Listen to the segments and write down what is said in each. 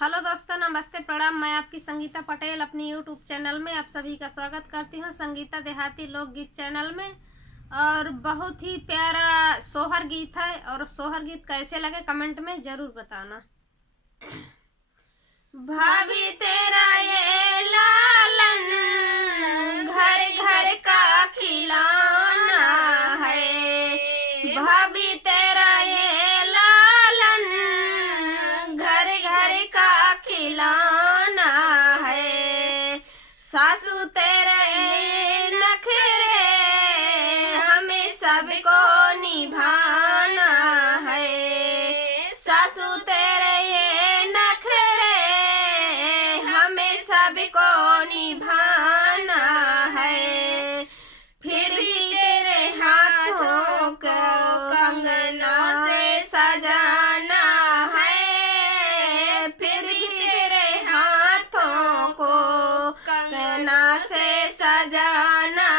Hello दोस्तों, नमस्ते, प्रणाम। मैं आपकी संगीता पटेल अपनी यूट्यूब चैनल में आप सभी का स्वागत करती हूँ, संगीता देहाती लोकगीत चैनल में। और बहुत ही प्यारा सोहर गीत है, और सोहर गीत कैसे लगे कमेंट में ज़रूर बताना। भाभी तेरा ये लालन घर घर का खिलौना है, भाभी तेरा ये लालन घर घर का खिलौना है। सासू तेरे नखरे हमें सबको निभाना है, सासू तेरे ये नखरे हमें सबको निभाना है। फिर भी तेरे हाथों को कंगना से सजाना है, फिर भी तेरे हाथों को कंगना से सजाना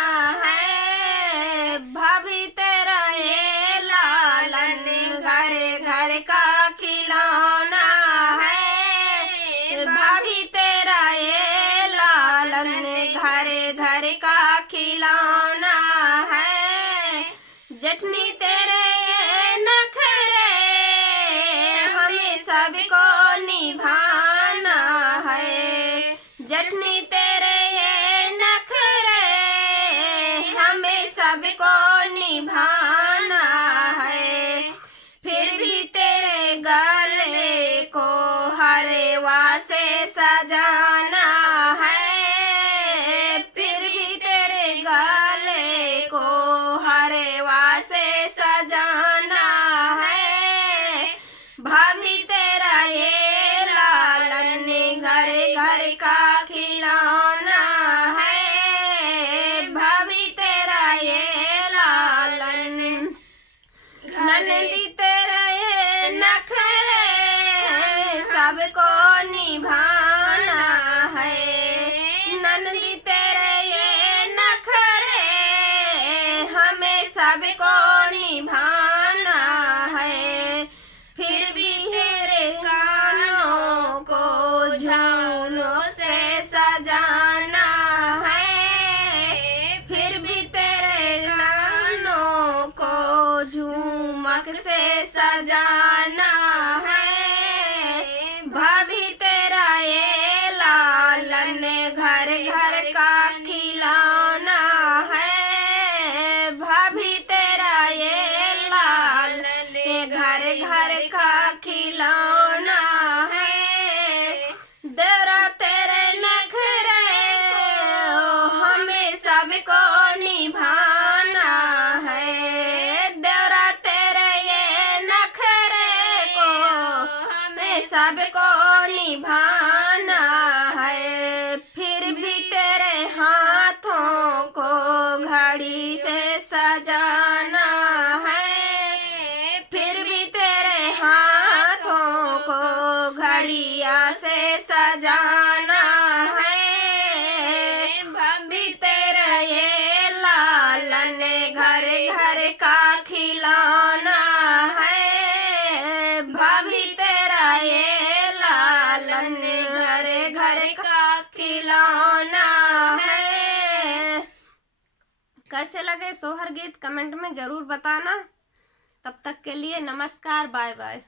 है। भाभी तेरा ये लालन घर घर का खिलौना है, भाभी तेरा ये लालन घर घर का खिलौना है। जठनी तेरे ये नखरे हमें सबको निभाना है, जठनी तेरे ये नखरे हमें सबको निभाना है। फिर भी तेरे गले को हरेवा से सजाना है, फिर भी तेरे गले को हरेवा से सजाना है। भाभी तेरा ये लालन घर घर का खिलौना है, भाभी तेरा ये लालन। ननदी तेरा ये नखरे सबको निभाना है, ननदी तेरे ये नखरे हमें सबको निभाना है। फिर भी तेरे कानों को झूलों से सजाना है, फिर भी तेरे कानों को झूमक से सजाना है। भाभी तेरा ये लालन घर घर का खिलौना है, भाभी तेरा ये लालन घर घर का खिलौना है। देवरा तेरे नखरे हमें सबको निभाना है, देवरा तेरे ये नखरे को हमें सबको निभाना है। फिर भी तेरे हाथों को घड़ी से सजाना है, फिर भी तेरे हाथों को घड़िया से सजाना है। भाभी तेरा ये लालन घर घर का खिलौना है, भाभी तेरा ये लालन घर घर का खिलौना है। कैसे लगे सोहर गीत कमेंट में ज़रूर बताना। तब तक के लिए नमस्कार, बाय बाय।